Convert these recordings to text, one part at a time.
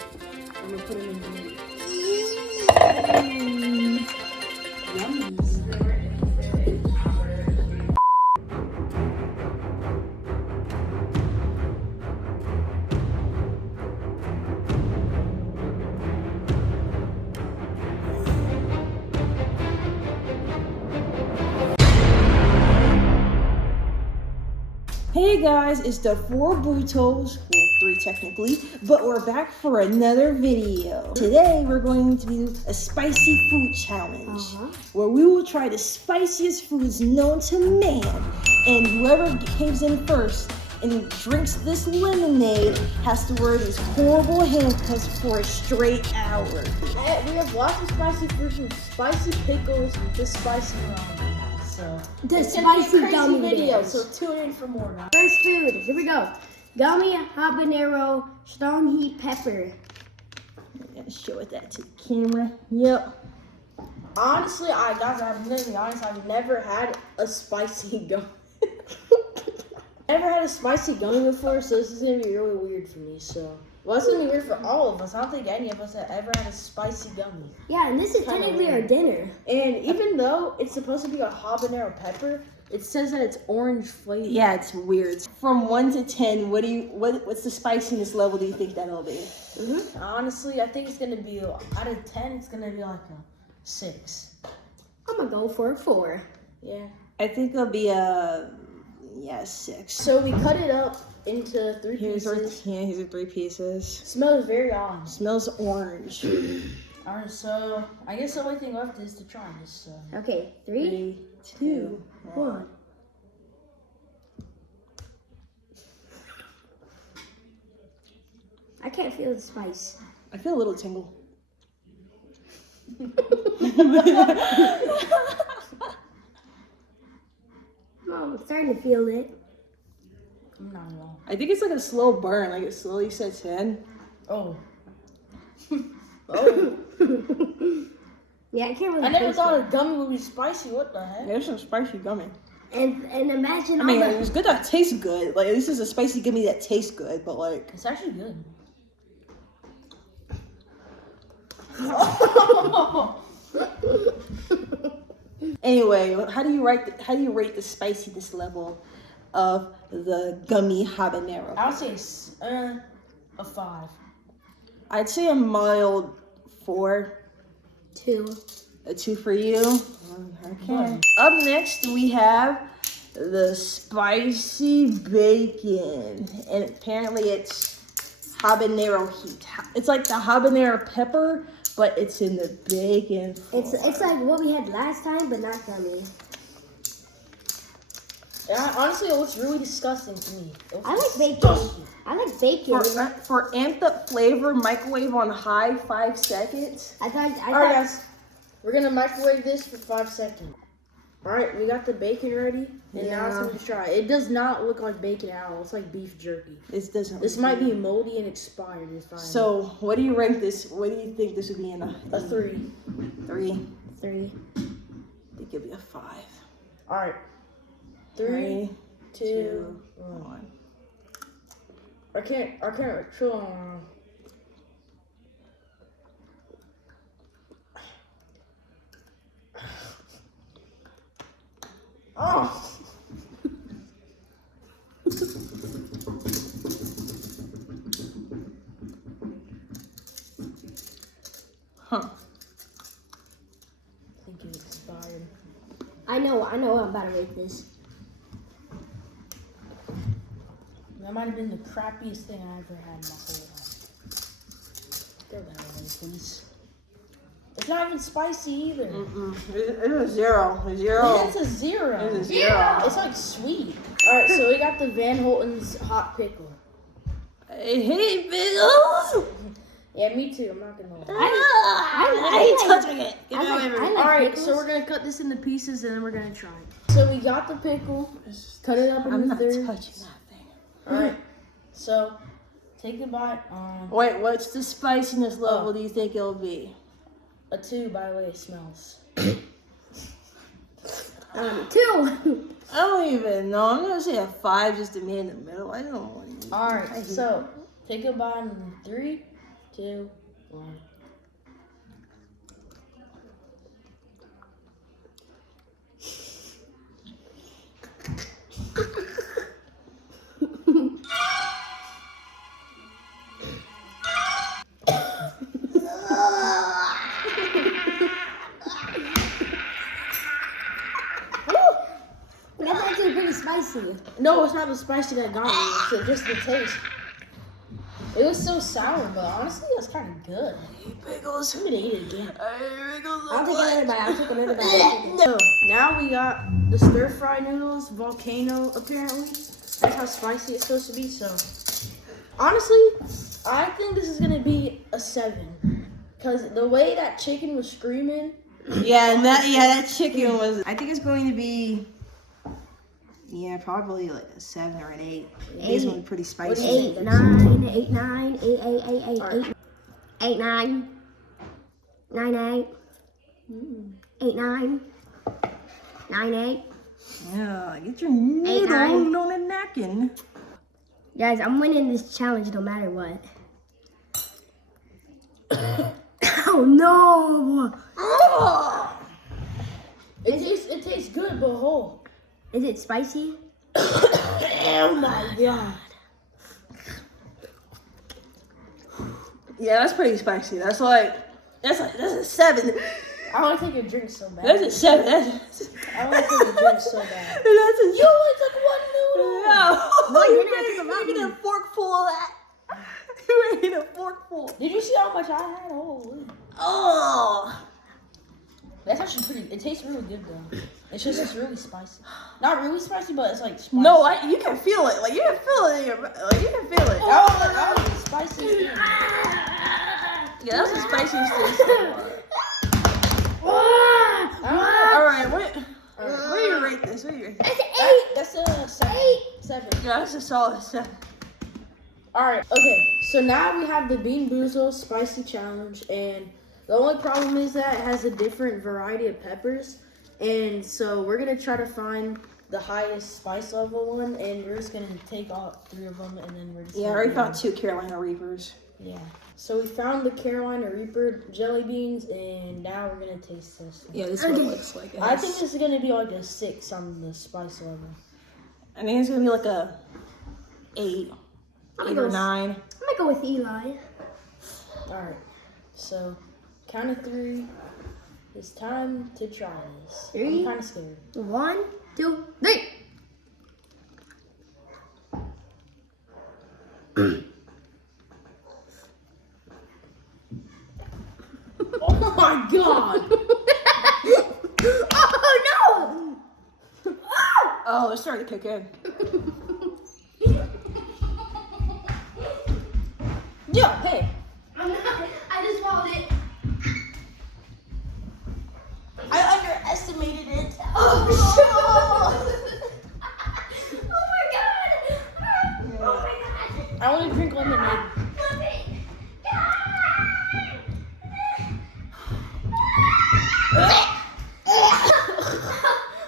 I'm gonna put them in here. Yummy. Hey guys, it's the FourBhuttos, well 3 technically, but we're back for another video. Today we're going to do a spicy food challenge, where we will try the spiciest foods known to man, and whoever caves in first and drinks this lemonade has to wear these horrible handcuffs for a straight hour. We have lots of spicy fruits from spicy pickles to spicy ramen. So the it's spicy gonna be a gummy crazy video, bears. so tune in for more now. First food, here we go. Gummy habanero strong heat pepper. I'm gonna show it that to the camera. Yep. Honestly, I'm gonna be honest, I've never had a spicy gummy. Never had a spicy gummy before, so this is gonna be really weird for me. Well, it's gonna be weird for all of us. I don't think any of us have ever had a spicy gummy. Yeah, and this is Kinda technically weird. our dinner. And even though it's supposed to be a habanero pepper, it says that it's orange flavor. Yeah, it's weird. From 1 to 10, what's the spiciness level do you think that'll be? Honestly, I think it's gonna be out of 10. It's gonna be like a 6. I'm gonna go for a 4. Yeah. I think it'll be a 6. So we cut it up into 3 Here's pieces. here's our 3 pieces. Smells very odd. Smells orange. Alright, so I guess the only thing left is to try this. So. Okay, 3, 2, 1. I can't feel the spice. I feel a little tingle. I'm starting to feel it. I'm not at all. I think it's like a slow burn, like it slowly sets in. Oh. Oh. Yeah, I can't really I never taste thought it. a gummy would be spicy. What the heck? There's some spicy gummy. And imagine I mean, all the... it's good that it tastes good. Like, at least it's a spicy gummy that tastes good, but like... It's actually good. Anyway, how do you rate the spiciness level of the gummy habanero? I would say a 5. I'd say a mild 4. 2. A 2 for you. Okay. Up next, we have the spicy bacon, and apparently it's habanero heat. It's like the habanero pepper, but it's in the bacon form. It's like what we had last time, but not gummy. Yeah, honestly, it looks really disgusting to me. I like bacon. I like bacon. For amped up flavor, microwave on high 5 seconds. I thought. Alright, guys. We're gonna microwave this for 5 seconds. Alright, we got the bacon ready. And now it's time to try. It does not look like bacon at all. It's like beef jerky. This might be moldy and expired. So, what do you rank this? What do you think this would be in a 3. 3? 3. I think it'll be a 5. Alright. 3, 2, 1. I can't chill on. Oh! Huh. I think it expired. I know. I'm about to rate this. That might have been the crappiest thing I ever had in my whole life. Throw that away, please. It's not even spicy either. It's a 0. A 0. It's a 0. It's a 0. It's like sweet. Alright, so we got the Van Holten's hot pickle. I hate pickles. Yeah, me too. I'm not gonna lie. I hate touching it. Get it away from me. Alright, pickles. so we're gonna cut this into pieces and then we're gonna try it. So we got the pickle. Cut it up I'm into not 3. touching that thing. Alright, so take a bite. Wait, what's the spiciness level do you think it'll be? A 2 by the way it smells. 2. I don't even know. I'm gonna say a 5 just to be in the middle. I don't want to. Alright, so take a bite in 3, 2, 1. That's actually pretty spicy. No, it's not the spicy that got me. It's just the taste. It was so sour, but honestly, that's kind of good. Pickles. I'm gonna eat it again. I'll take another bite. I'll take another bite. So now we got the stir fry noodles, volcano. Apparently, that's how spicy it's supposed to be. So honestly, I think this is gonna be a 7 because the way that chicken was screaming. Yeah, and that chicken was. I think it's going to be. Yeah, probably like a 7 or an 8. This one's pretty spicy. 8, 9, 8, 9, 8, 8, 8, 8, 8, 8, 9, 9, 8, 8, 9, 9, 8. Yeah, get your noodle on a napkin. Guys, I'm winning this challenge no matter what. Oh no! It tastes good, but whole. Is it spicy? Oh my god. Yeah, that's pretty spicy. That's a 7. I want to take a drink so bad. That's a 7. I want to take a drink so bad. You only took one noodle. No, you you didn't. I took a lot ate a more. forkful of that. You ate a forkful. Did you see how much I had? Holy. Oh. That's actually pretty. It tastes really good though. It's just it's really spicy. Not really spicy, but it's like spicy. No, you can feel it. Like you can feel it in your mouth. Like you can feel it. That was the spiciest thing. Yeah, that's the spiciest thing so far. All right, what do you rate this? What do you rate this? That's a 7. 7. Yeah, that's a solid 7. Alright, okay. So now we have the beanboozled spicy challenge, and the only problem is that it has a different variety of peppers. And so we're gonna try to find the highest spice level one, and we're just gonna take all 3 of them, and then we're just Yeah, I already found 2 Carolina Reapers. Yeah. So we found the Carolina Reaper jelly beans, and now we're gonna taste this. Yeah, this is what it looks like. I think this is gonna be like a 6 on the spice level. I think it's gonna be like a 8, 8 or 9. I'm gonna go with Eli. Alright. So count of 3. It's time to try this. 3. I'm kind of scared. 1, 2, 3. Oh my god! Oh no! Oh, it's starting to kick in. Yeah, hey. I just swallowed it. I underestimated it. Oh my god! Oh my god! I want to drink lemonade.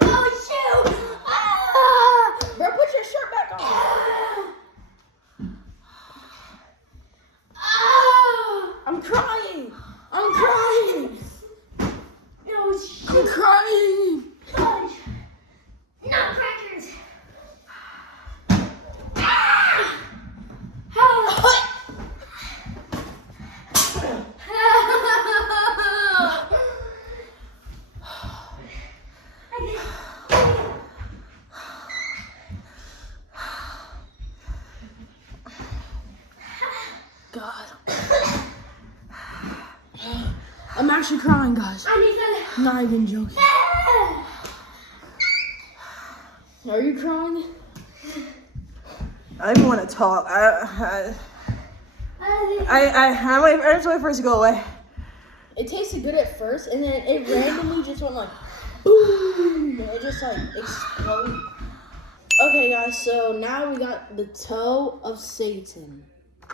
Oh shoot! Ah! Bro, put your shirt back on. Ah! I'm crying. I'm crying. No shit! I'm crying. Gosh. Nutcrackers! Ah! Ah! God. I'm actually crying, guys. I need I'm not even joking. some. Are you crying? I don't even want to talk. I'm just waiting for it to go away. It tasted good at first, and then it randomly just went like, boom! It just like exploded. Okay, guys, so now we got the toe of Satan.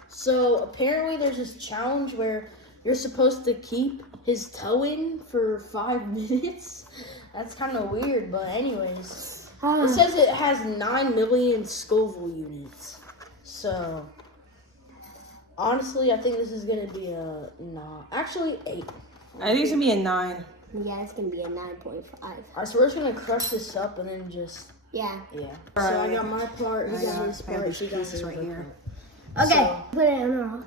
So apparently there's this challenge where you're supposed to keep his toe in for 5 minutes. That's kind of weird, but anyways. It says it has 9 million Scoville units. So Honestly, I think this is gonna be a nah. Actually, 8. I think it's gonna be a 9. Yeah, it's gonna be a 9.5. Alright, so we're just gonna crush this up and then just Yeah. So I got my part. He got his part. She got his right here. Okay. So, Put it in.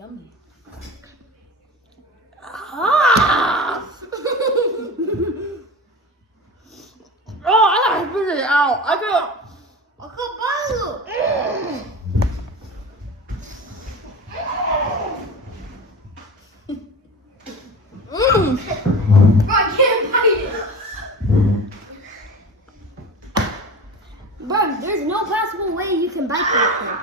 yummy. Ah! Oh, I gotta spit it out. I can't bottle. Bro, I can't bite it. Bro, there's no possible way you can bite that thing.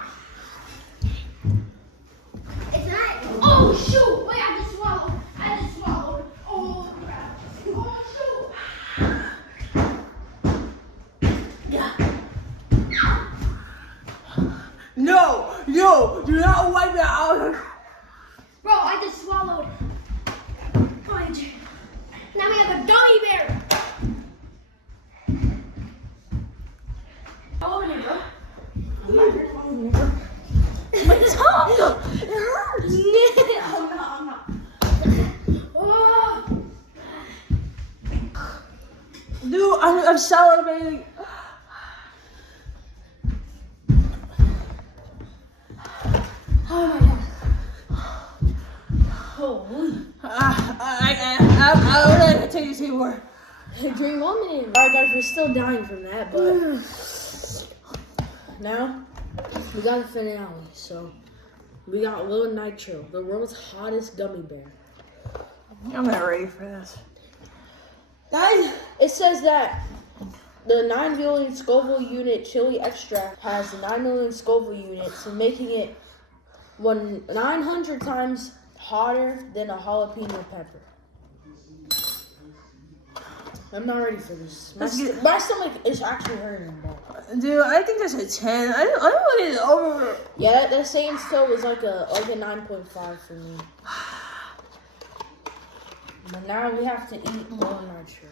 It's not. Oh shoot! Wait, I just swallowed. Oh crap! Oh shoot! Yeah. No, do not wipe it out. Bro, I just swallowed. Now we have a gummy bear. How old are you, bro? My tongue! It hurts! I'm not. Oh. Dude, I'm salivating. Oh my god. Holy. I don't know if I can take this anymore. Drink lemonade. Alright, guys, we're still dying from that, but now we got the finale. So we got Little Nitro, the world's hottest gummy bear. I'm not ready for this. Guys, it says that the 9 million Scoville unit chili extract has 9 million Scoville units, and making it 900 times hotter than a jalapeno pepper. I'm not ready for this. My stomach is actually hurting, bro. Dude, I think that's a 10. I don't want it over. Yeah, that same still was like a 9.5 for me. But now we have to eat Little Nitro.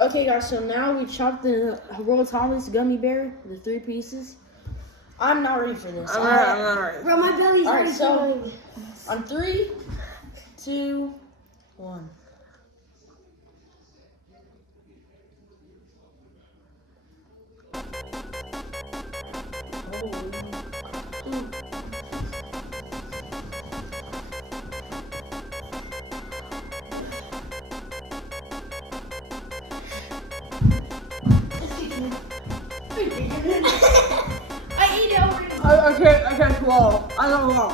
Okay, guys, so now we chopped the world's hottest gummy bear, the 3 pieces. I'm not ready for this. I'm not ready. Bro, my belly's Alright, already so going. on 3, 2, 1. I eat it over the I can't swallow. I don't know.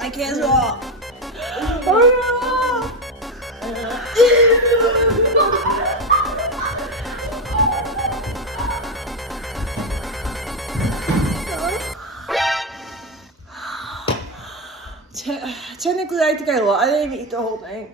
I can't swallow. Technically, I think I didn't even eat the whole thing.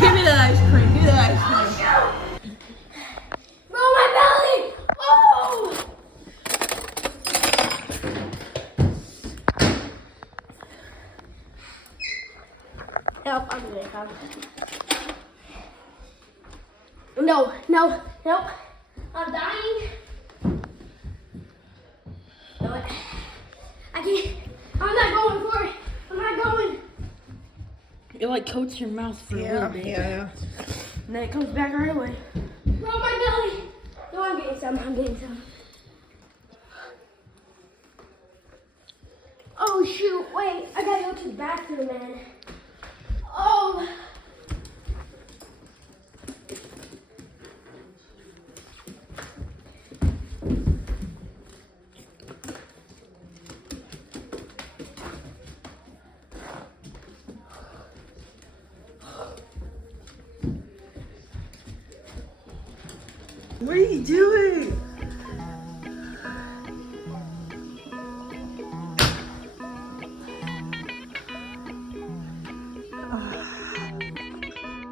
Give me that ice cream. Give me that ice cream. Bro, my belly! Oh! Help, I'm gonna come. No, help. I'm dying. No, I can't. I'm not going for it. I'm not going. It like coats your mouth for a little bit. Yeah. And then it comes back right away. Bro, my belly. No, I'm getting some. Oh, shoot. Wait, I gotta go to the bathroom, man. Oh. What are you doing?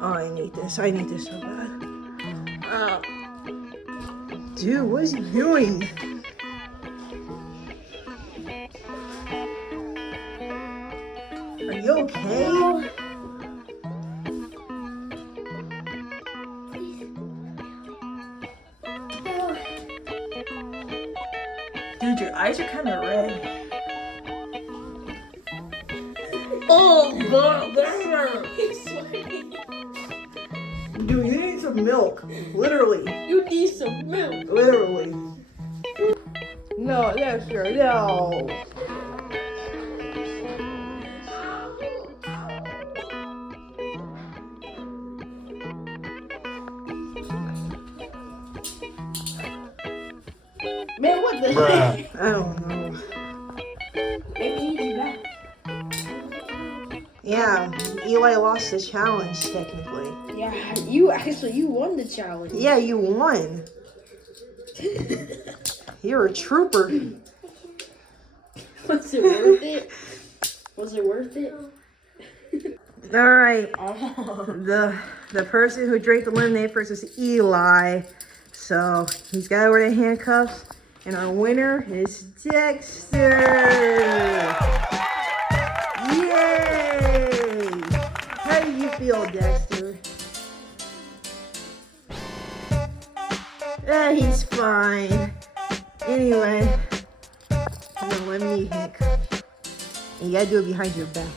Oh, I need this. I need this so bad. Dude, what is he doing? Are you okay? Dude, your eyes are kind of red. Oh, God, Dexter! He's sweating. Dude, you need some milk. Literally. You need some milk. Literally. No, Dexter, no. Man, what the heck? I don't know. Maybe he needs you back. Yeah, Eli lost the challenge, technically. Yeah, you won the challenge. Yeah, you won. You're a trooper. Was it worth it? Was it worth it? All right. Oh. The person who drank the lemonade first is Eli. So he's got to wear the handcuffs. And our winner is Dexter. Yay! How do you feel, Dexter? He's fine. Anyway, I'm gonna let me handcuff. And you gotta do it behind your back.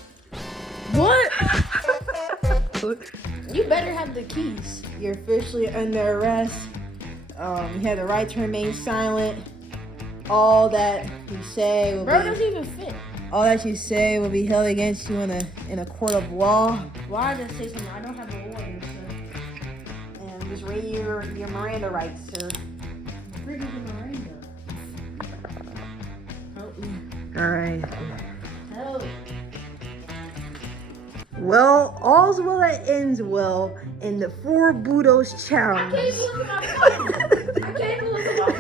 What? You better have the keys. You're officially under arrest. You have the right to remain silent. All that you say will Bro, it be, doesn't even fit. all that you say will be held against you in a court of law. Why did I say something? I don't have a lawyer, so. And just read your Miranda rights, sir. Freaking Miranda. Help me. All right. Help. Well, all's well that ends well in the FourBhuttos I challenge. can't even look at my phone. I can't even look at my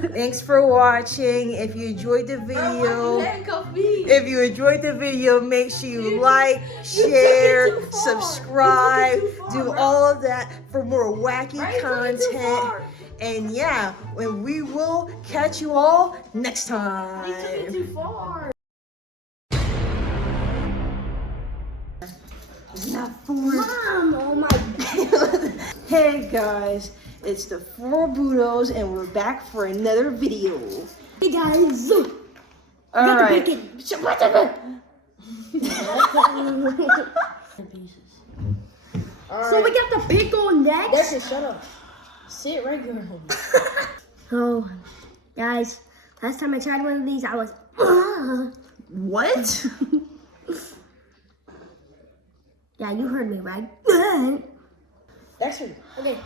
phone. Thanks for watching. If you enjoyed the Bro, video, why'd you handcuff me? if you enjoyed the video, make sure you like, took it share, too far. subscribe, You took it too far, do bro. all of that for more wacky Right, you took it too content. far. And yeah, and we will catch you all next You took it time. too far. Not for Mom, oh my. Hey guys, it's the FourBhuttos and we're back for another video. Hey guys. All right. Pieces. So we got the pickle next. Dexter, shut up. Sit regularly. Oh, guys, last time I tried one of these, I was. What? Yeah, you heard me, right? Dexter. Okay.